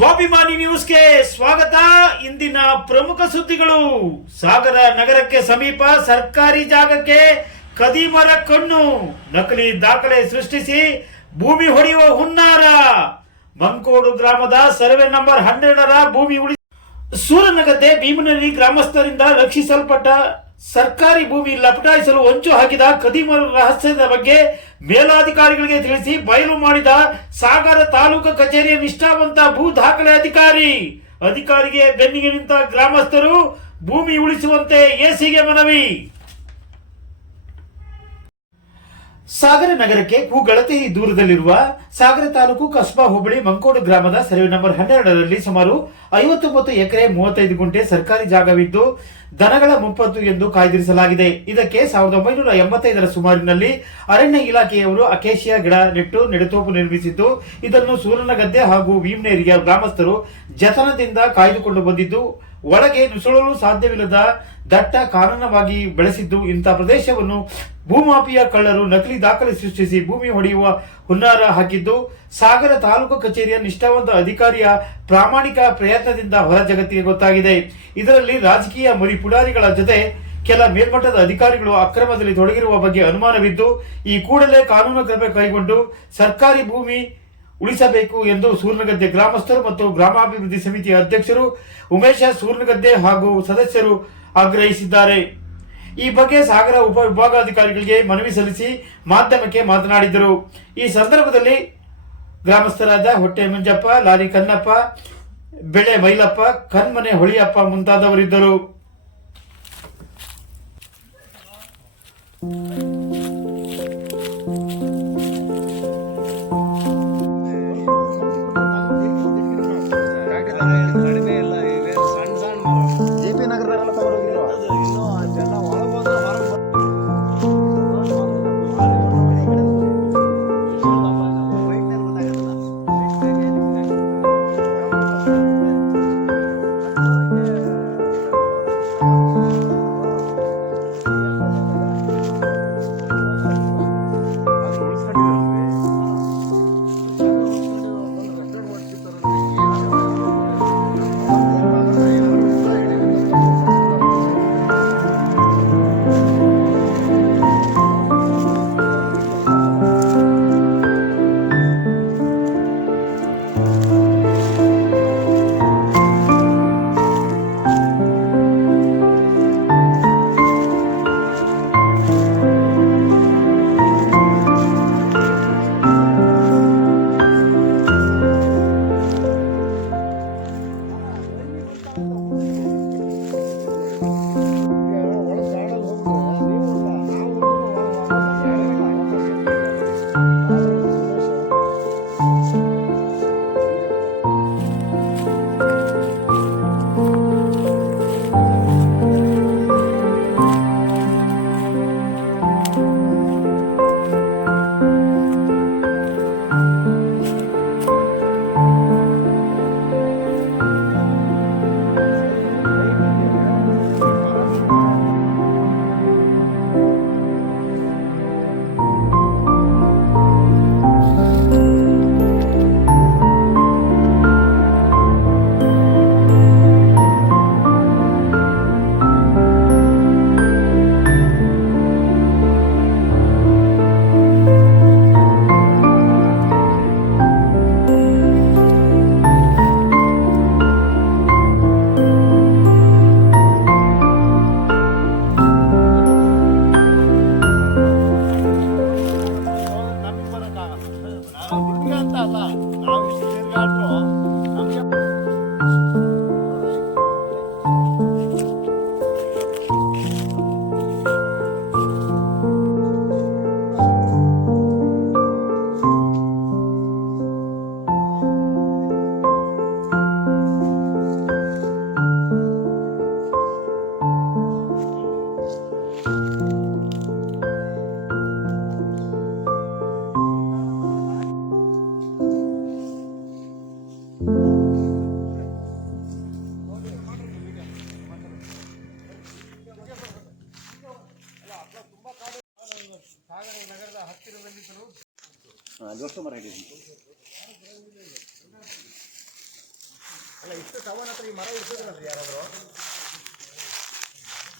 ಸ್ವಾಭಿಮಾನಿ ನ್ಯೂಸ್ಗೆ ಸ್ವಾಗತ. ಇಂದಿನ ಪ್ರಮುಖ ಸುದ್ದಿಗಳು. ಸಾಗರ ನಗರಕ್ಕೆ ಸಮೀಪ ಸರ್ಕಾರಿ ಜಾಗಕ್ಕೆ ಕದಿಮರ ಕಣ್ಣು. ನಕಲಿ ದಾಖಲೆ ಸೃಷ್ಟಿಸಿ ಭೂಮಿ ಹೊಡೆಯುವ ಹುನ್ನಾರ. ಮಂಕೋಡು ಗ್ರಾಮದ ಸರ್ವೆ ನಂಬರ್ ಹನ್ನೆರಡರ ಭೂಮಿ ಉಳಿ ಸೂರನಗದ್ದೆ ಭೀಮನಹಳ್ಳಿ ಗ್ರಾಮಸ್ಥರಿಂದ ರಕ್ಷಿಸಲ್ಪಟ್ಟ ಸರ್ಕಾರಿ ಭೂಮಿ ಲಪಟಾಯಿಸಲು ಹೊಂಚು ಹಾಕಿದ ಕದಿಮರ ರಹಸ್ಯದ ಬಗ್ಗೆ ಮೇಲಾಧಿಕಾರಿಗಳಿಗೆ ತಿಳಿಸಿ ಬಯಲು ಮಾಡಿದ ಸಾಗರ ತಾಲೂಕು ಕಚೇರಿಯ ನಿಷ್ಠಾವಂತ ಭೂ ದಾಖಲೆ ಅಧಿಕಾರಿ. ಅಧಿಕಾರಿಗೆ ಬೆನ್ನಿಗೆ ನಿಂತ ಗ್ರಾಮಸ್ಥರು ಭೂಮಿ ಉಳಿಸುವಂತೆ ಎಸಿಗೆ ಮನವಿ. ಸಾಗರ ನಗರಕ್ಕೆ ಕೂಗಳತೆ ದೂರದಲ್ಲಿರುವ ಸಾಗರ ತಾಲೂಕು ಕಸ್ಬಾ ಹೋಬಳಿ ಮಂಕೋಡು ಗ್ರಾಮದ ಸರ್ವೆ ನಂಬರ್ ಹನ್ನೆರಡರಲ್ಲಿ ಸುಮಾರು ಐವತ್ತೊಂಬತ್ತು ಎಕರೆ ಮೂವತ್ತೈದು ಗುಂಟೆ ಸರ್ಕಾರಿ ಜಾಗವಿದ್ದು ದನಗಳ ಮುಪ್ಪತ್ತು ಎಂದು ಕಾಯ್ದಿರಿಸಲಾಗಿದೆ. ಇದಕ್ಕೆ ಸಾವಿರದ ಒಂಬೈನೂರ ಎಂಬತ್ತೈದರ ಸುಮಾರಿನಲ್ಲಿ ಅರಣ್ಯ ಇಲಾಖೆಯವರು ಅಕೇಶಿಯಾ ಗಿಡ ನೆಟ್ಟು ನೆಡತೋಪು ನಿರ್ಮಿಸಿದ್ದು, ಇದನ್ನು ಸೂರನಗದ್ದೆ ಹಾಗೂ ಭೀಮನೇರಿಯ ಗ್ರಾಮಸ್ಥರು ಜತನದಿಂದ ಕಾಯ್ದುಕೊಂಡು ಬಂದಿದ್ದು ಒಳಗೆ ನುಸುಳಲು ಸಾಧ್ಯವಿಲ್ಲದ ದಟ್ಟ ಕಾನೂನವಾಗಿ ಬೆಳೆಸಿದ್ದು ಇಂಥ ಪ್ರದೇಶವನ್ನು ಭೂಮಾಫಿಯಾ ಕಳ್ಳರು ನಕಲಿ ದಾಖಲೆ ಸೃಷ್ಟಿಸಿ ಭೂಮಿ ಹೊಡೆಯುವ ಹುನ್ನಾರ ಹಾಕಿದ್ದು. ಸಾಗರ ತಾಲೂಕು ಕಚೇರಿಯ ನಿಷ್ಠಾವಂತ ಅಧಿಕಾರಿಯ ಪ್ರಾಮಾಣಿಕ ಪ್ರಯತ್ನದಿಂದ ಹೊರ ಜಗತ್ತಿಗೆ ಗೊತ್ತಾಗಿದೆ. ಇದರಲ್ಲಿ ರಾಜಕೀಯ ಮರಿ ಪುಡಾರಿಗಳ ಜೊತೆ ಕೆಲ ಮೇಲ್ಮಟ್ಟದ ಅಧಿಕಾರಿಗಳು ಅಕ್ರಮದಲ್ಲಿ ತೊಡಗಿರುವ ಬಗ್ಗೆ ಅನುಮಾನವಿದ್ದು, ಈ ಕೂಡಲೇ ಕಾನೂನು ಕ್ರಮ ಕೈಗೊಂಡು ಸರ್ಕಾರಿ ಭೂಮಿ ಉಳಿಸಬೇಕು ಎಂದು ಸೂರ್ನಗದ್ದೆ ಗ್ರಾಮಸ್ಥರು ಮತ್ತು ಗ್ರಾಮಾಭಿವೃದ್ಧಿ ಸಮಿತಿ ಅಧ್ಯಕ್ಷರು ಉಮೇಶ ಸೂರ್ನಗದ್ದೆ ಹಾಗೂ ಸದಸ್ಯರು ಆಗ್ರಹಿಸಿದ್ದಾರೆ. ಈ ಬಗ್ಗೆ ಸಾಗರ ಉಪ ವಿಭಾಗಾಧಿಕಾರಿಗಳಿಗೆ ಮನವಿ ಸಲ್ಲಿಸಿ ಮಾಧ್ಯಮಕ್ಕೆ ಮಾತನಾಡಿದರು. ಈ ಸಂದರ್ಭದಲ್ಲಿ ಗ್ರಾಮಸ್ಥರಾದ ಹೊಟ್ಟೆ ಮಂಜಪ್ಪ ಲಾರಿ ಕನ್ನಪ್ಪ, ಬೆಳೆ ಮೈಲಪ್ಪ ಕನ್ಮನೆ ಹೊಳಿಯಪ್ಪ ಮುಂತಾದವರಿದ್ದರು.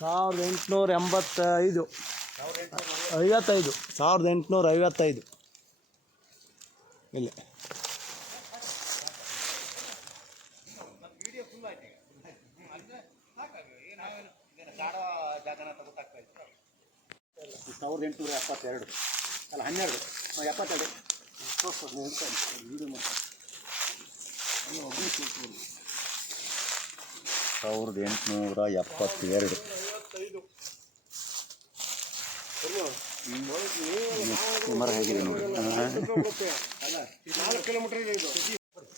ಸಾವಿರದ ಎಂಟುನೂರ ಎಂಬತ್ತೈದು ಐವತ್ತೈದು ಸಾವಿರದ ಎಂಟುನೂರ ಐವತ್ತೈದು ಇಲ್ಲಿ ಸಾವಿರದ ಎಂಟುನೂರ ಎಪ್ಪತ್ತೆರಡು ಅಲ್ಲ ಹನ್ನೆರಡು ಎಪ್ಪತ್ತೆರಡು ಸಾವಿರದ ಎಂಟುನೂರ ಎಪ್ಪತ್ತೆರಡು. ಮರ ಹೇಗಿದೆ ನೋಡಿ.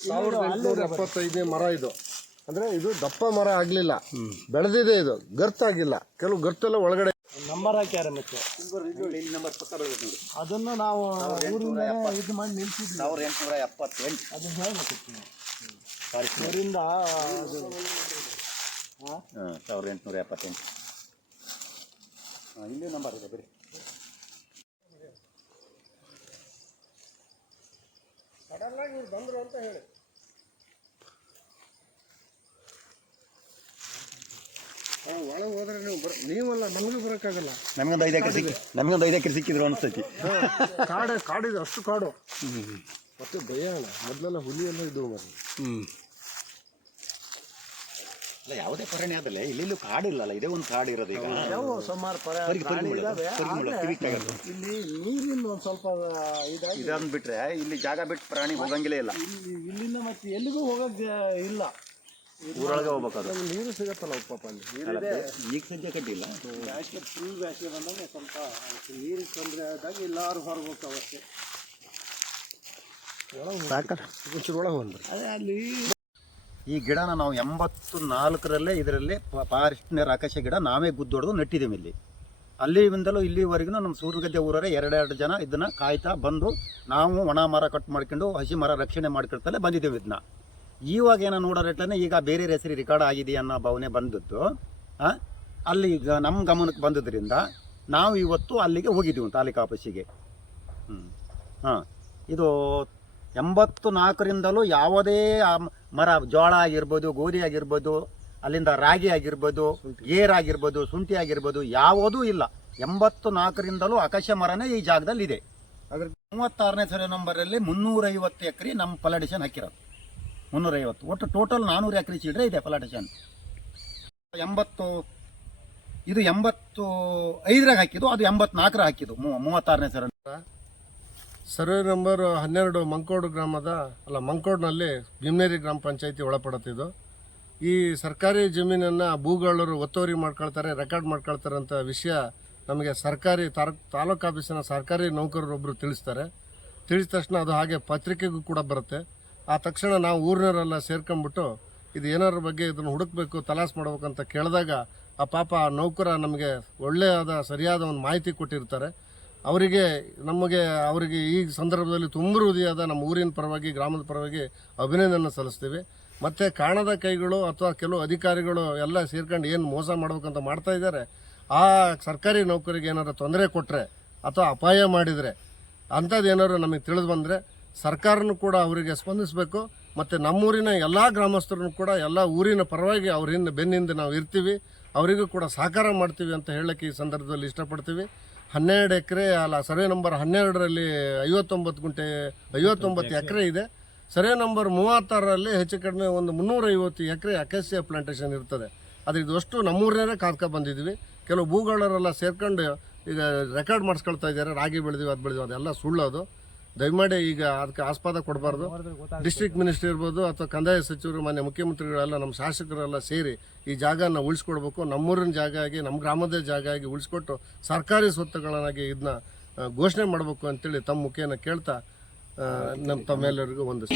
ಸಾವಿರದ ಎಂಟುನೂರ ಎಪ್ಪತ್ತೈದನೇ ಮರ ಇದು. ಅಂದ್ರೆ ಇದು ದಪ್ಪ ಮರ ಆಗಲಿಲ್ಲ. ಬೆಳೆದಿದೆ ಇದು. ಗರ್ತಾಗಿಲ್ಲ. ಕೆಲವು ಗರ್ತೆಲ್ಲ ಒಳಗಡೆ ನಂಬರ್ ಹಾಕ್ಯಾರ ಮತ್ತೆ? ನಂಬರ್ ಪಕ್ಕ ಬರಬೇಕು ನೋಡಿ ಅದನ್ನು ನಾವು ಇದು ಮಾಡಿ ನಿಲ್ಸಿದ್ವಿ. ಸಾವಿರದ ಎಂಟುನೂರ ಎಪ್ಪತ್ತೆಂಟು. ಅದನ್ನು ಅದು ಹಾಂ ಸಾವಿರದ ಎಂಟುನೂರ ಎಪ್ಪತ್ತೆಂಟು. ಹಾಂ ಇಲ್ಲಿ ನಂಬರ್ ಇದೆ ಬರೀ ಒಳಗೆ ಹೋದ್ರೆ ನೀವು ಬರ ನೀವಲ್ಲ ನಮಗೂ ಬರೋಕ್ಕಾಗಲ್ಲ. ನಮಗೊಂದು ಐದು ಎಕರೆ ಸಿಕ್ಕಿ ನಮಗೊಂದು ಐದು ಎಕರೆ ಸಿಕ್ಕಿದ್ರು ಅನಿಸ್ತೈತಿ. ಕಾಡು ಕಾಡಿದೆ ಅಷ್ಟು ಕಾಡು. ಮತ್ತೆ ಭಯ ಅಲ್ಲ ಮೊದಲೆಲ್ಲ ಹುಲಿ ಎಲ್ಲ ಇದ್ದವು ಮರ ಅಲ್ಲ ಯಾವುದೇ ಪರಣಿ ಆದಲ್ಲ ಇಲ್ಲಿ ಕಾಡಿಲ್ಲಲ್ಲ ಇದೇ ಒಂದು ಕಾಡು ಇರೋದು ಈಗ. ಯಾವ ಸುಮಾರು ಪರ ಸರಿ ಪ್ರಾಣಿ ಇದಾವೆ ಆದ್ರೆ ಇಲ್ಲಿ ನೀರಿನ ಒಂದು ಸ್ವಲ್ಪ ಇದಾಗಿ ಇದನ್ನು ಬಿಟ್ರೆ ಇಲ್ಲಿ ಜಾಗ ಬಿಟ್ಟು ಪ್ರಾಣಿ ಹೋಗಂಗಿಲ್ಲ ಇಲ್ಲ. ಇಲ್ಲಿ ಇಲ್ಲಿಂದ ಮತ್ತೆ ಎಲ್ಲಿಗೂ ಹೋಗಕ್ಕೆ ಇಲ್ಲ. ಊರೊಳಗೆ ಹೋಗ್ಬೇಕು ಅದು ನೀರು ಸಿಗತ್ತಲ್ಲ ಉಪ್ಪಪ್ಪ ಅಲ್ಲಿ. ನೀರಿದೆ. ಈಗ ಸದ್ಯ ಕಟ್ಟಿಲ್ಲ ಬ್ಯಾಸಿಗೆ ಫುಲ್ ಬ್ಯಾಸಿಗೆ ಬಂದಾಗ ಸ್ವಲ್ಪ ನೀರಿಗೆ ತೊಂದರೆ ಆದಾಗ ಎಲ್ಲರೂ ಹೊರಗೆ ಹೋಗ್ತಾವೆ ಅಷ್ಟೇ. ಒಳಗೆ ಹೋಗ್ರಿ ಅದೇ ಅಲ್ಲಿ ಈ ಗಿಡನ ನಾವು ಎಂಬತ್ತು ನಾಲ್ಕರಲ್ಲೇ ಇದರಲ್ಲಿ ಫಾರೆಸ್ಟ್ನರ್ ಆಕಾಶ ಗಿಡ ನಾವೇ ಗುದ್ದೊಡೆದು ನೆಟ್ಟಿದ್ದೀವಿ ಇಲ್ಲಿ. ಅಲ್ಲಿಂದಲೂ ಇಲ್ಲಿವರೆಗೂ ನಮ್ಮ ಸೂರ್ಯಗದ್ದೆ ಊರವರೇ ಎರಡೆರಡು ಜನ ಇದನ್ನು ಕಾಯ್ತಾ ಬಂದು ನಾವು ಒಣ ಮರ ಕಟ್ ಮಾಡ್ಕೊಂಡು ಹಸಿ ಮರ ರಕ್ಷಣೆ ಮಾಡ್ಕೊಳ್ತಲೇ ಬಂದಿದ್ದೀವಿ ಇದನ್ನ. ಇವಾಗ ಏನೋ ನೋಡೋರೆಟ್ಲೇ ಈಗ ಬೇರೆ ಹೆಸರು ರೆಕಾರ್ಡ್ ಆಗಿದೆ ಅನ್ನೋ ಭಾವನೆ ಬಂದದ್ದು. ಅಲ್ಲಿ ಈಗ ನಮ್ಮ ಗಮನಕ್ಕೆ ಬಂದಿದ್ದರಿಂದ ನಾವು ಇವತ್ತು ಅಲ್ಲಿಗೆ ಹೋಗಿದ್ದೀವಿ ತಾಲೂಕು ಆಫೀಸಿಗೆ. ಹ್ಞೂ ಹಾಂ. ಇದು ಎಂಬತ್ತು ನಾಲ್ಕರಿಂದಲೂ ಯಾವುದೇ ಮರ ಜೋಳ ಆಗಿರ್ಬೋದು ಗೋಧಿ ಆಗಿರ್ಬೋದು ಅಲ್ಲಿಂದ ರಾಗಿ ಆಗಿರ್ಬೋದು ಏರ್ ಆಗಿರ್ಬೋದು ಶುಂಠಿ ಆಗಿರ್ಬೋದು ಯಾವುದೂ ಇಲ್ಲ. ಎಂಬತ್ತು ನಾಲ್ಕರಿಂದಲೂ ಆಕಾಶ ಮರನೇ ಈ ಜಾಗದಲ್ಲಿ ಇದೆ ಅದ್ರ ಮೂವತ್ತಾರನೇ ಸರಿ ನಂಬರಲ್ಲಿ ಮುನ್ನೂರೈವತ್ತು ಎಕರೆ ನಮ್ಮ ಪಲಾಡಿಷನ್ ಹಾಕಿರೋದು ಮುನ್ನೂರೈವತ್ತು. ಒಟ್ಟು ಟೋಟಲ್ ನಾನ್ನೂರು ಎಕರೆ ಚೀಡ್ರೆ ಇದೆ ಪಲಾಡಿಷನ್ ಎಂಬತ್ತು ಇದು ಎಂಬತ್ತು ಐದರಾಗ ಹಾಕಿದ್ದು ಅದು ಎಂಬತ್ನಾಲ್ಕರ ಹಾಕಿದ್ದು. ಮೂವತ್ತಾರನೇ ಸರಿ ಸರ್ವೆ ನಂಬರ್ ಹನ್ನೆರಡು ಮಂಕೋಡು ಗ್ರಾಮದ, ಅಲ್ಲ ಮಂಕೋಡ್ನಲ್ಲಿ ಭೀಮನೇರಿ ಗ್ರಾಮ ಪಂಚಾಯಿತಿ ಒಳಪಡುತ್ತಿದ್ದು ಈ ಸರ್ಕಾರಿ ಜಮೀನನ್ನು ಭೂಗಳರು ಒತ್ತುವರಿ ಮಾಡ್ಕೊಳ್ತಾರೆ, ರೆಕಾರ್ಡ್ ಮಾಡ್ಕೊಳ್ತಾರೆ ಅಂತ ವಿಷಯ ನಮಗೆ ಸರ್ಕಾರಿ ತಾರ್, ತಾಲೂಕು ಆಫೀಸಿನ ಸರ್ಕಾರಿ ನೌಕರರೊಬ್ಬರು ತಿಳಿಸ್ತಾರೆ. ತಿಳಿದ ತಕ್ಷಣ ಅದು ಹಾಗೆ ಪತ್ರಿಕೆಗೂ ಕೂಡ ಬರುತ್ತೆ. ಆ ತಕ್ಷಣ ನಾವು ಊರಿನವರೆಲ್ಲ ಸೇರ್ಕೊಂಬಿಟ್ಟು ಇದು ಏನಾದ್ರ ಬಗ್ಗೆ ಇದನ್ನು ಹುಡುಕ್ಬೇಕು, ತಲಾಸ್ ಮಾಡ್ಬೇಕಂತ ಕೇಳಿದಾಗ ಆ ಪಾಪ ಆ ನೌಕರ ನಮಗೆ ಒಳ್ಳೆಯದ, ಸರಿಯಾದ ಒಂದು ಮಾಹಿತಿ ಕೊಟ್ಟಿರ್ತಾರೆ. ಅವರಿಗೆ ನಮಗೆ, ಅವರಿಗೆ ಈ ಸಂದರ್ಭದಲ್ಲಿ ತುಂಬ ಹೃದಯದ ನಮ್ಮ ಊರಿನ ಪರವಾಗಿ, ಗ್ರಾಮದ ಪರವಾಗಿ ಅಭಿನಂದನೆ ಸಲ್ಲಿಸ್ತೀವಿ. ಮತ್ತು ಕಾಣದ ಕೈಗಳು ಅಥವಾ ಕೆಲವು ಅಧಿಕಾರಿಗಳು ಎಲ್ಲ ಸೇರ್ಕೊಂಡು ಏನು ಮೋಸ ಮಾಡ್ಬೇಕಂತ ಮಾಡ್ತಾ ಇದ್ದಾರೆ, ಆ ಸರ್ಕಾರಿ ನೌಕರಿಗೆ ಏನಾದರೂ ತೊಂದರೆ ಕೊಟ್ಟರೆ ಅಥವಾ ಅಪಾಯ ಮಾಡಿದರೆ ಅಂಥದ್ದು ಏನಾದ್ರು ನಮಗೆ ತಿಳಿದು ಬಂದರೆ ಸರ್ಕಾರನೂ ಕೂಡ ಅವರಿಗೆ ಸ್ಪಂದಿಸಬೇಕು. ಮತ್ತು ನಮ್ಮೂರಿನ ಎಲ್ಲ ಗ್ರಾಮಸ್ಥರನ್ನು ಕೂಡ ಎಲ್ಲ ಊರಿನ ಪರವಾಗಿ ಅವರಿಂದ ಬೆನ್ನಿಂದ ನಾವು ಇರ್ತೀವಿ. ಅವರಿಗೂ ಕೂಡ ಸಹಕಾರ ಮಾಡ್ತೀವಿ ಅಂತ ಹೇಳಕ್ಕೆ ಈ ಸಂದರ್ಭದಲ್ಲಿ ಇಷ್ಟಪಡ್ತೀವಿ. ಹನ್ನೆರಡು ಎಕರೆ ಅಲ್ಲ ಸರ್ವೆ ನಂಬರ್ ಹನ್ನೆರಡರಲ್ಲಿ ಐವತ್ತೊಂಬತ್ತು ಗುಂಟೆ ಐವತ್ತೊಂಬತ್ತು ಎಕರೆ. ಇದೆ. ಸರ್ವೆ ನಂಬರ್ ಮೂವತ್ತಾರರಲ್ಲಿ ಹೆಚ್ಚು ಕಡಿಮೆ ಒಂದು ಮುನ್ನೂರೈವತ್ತು ಎಕರೆ ಅಕೇಸಿಯ ಪ್ಲಾಂಟೇಷನ್ ಇರ್ತದೆ. ಅದು ಇದಷ್ಟು ನಮ್ಮೂರನ್ನೇ ಕಾದ್ಕೊ ಬಂದಿದ್ವಿ ಕೆಲವು ಭೂಗಳರೆಲ್ಲ ಸೇರ್ಕೊಂಡು ಈಗ ರೆಕಾರ್ಡ್ ಮಾಡಿಸ್ಕೊಳ್ತಾ ಇದ್ದಾರೆ. ರಾಗಿ ಬೆಳೆದಿವಿ ಅದು ಬೆಳೆದಿವಿ ಅದೆಲ್ಲ ಸುಳ್ಳೋದು. ದಯಮಾಡಿ ಈಗ ಅದಕ್ಕೆ ಆಸ್ಪದ ಕೊಡಬಾರ್ದು. ಡಿಸ್ಟ್ರಿಕ್ಟ್ ಮಿನಿಸ್ಟರ್ ಇರ್ಬೋದು ಅಥವಾ ಕಂದಾಯ ಸಚಿವರು ಮಾನ್ಯ ಮುಖ್ಯಮಂತ್ರಿಗಳೆಲ್ಲ ನಮ್ಮ ಶಾಸಕರೆಲ್ಲ ಸೇರಿ ಈ ಜಾಗನ ಉಳಿಸ್ಕೊಡ್ಬೇಕು. ನಮ್ಮೂರಿನ ಜಾಗ ಆಗಿ ನಮ್ಮ ಗ್ರಾಮದ ಜಾಗ ಆಗಿ ಉಳಿಸ್ಕೊಟ್ಟು ಸರ್ಕಾರಿ ಸ್ವತ್ತುಗಳನ್ನಾಗಿ ಇದನ್ನ ಘೋಷಣೆ ಮಾಡಬೇಕು ಅಂತೇಳಿ ತಮ್ಮ ಮುಖೇನ ಕೇಳ್ತಾ ನಮ್ಮ ತಮ್ಮೆಲ್ಲರಿಗೂ ಒಂದು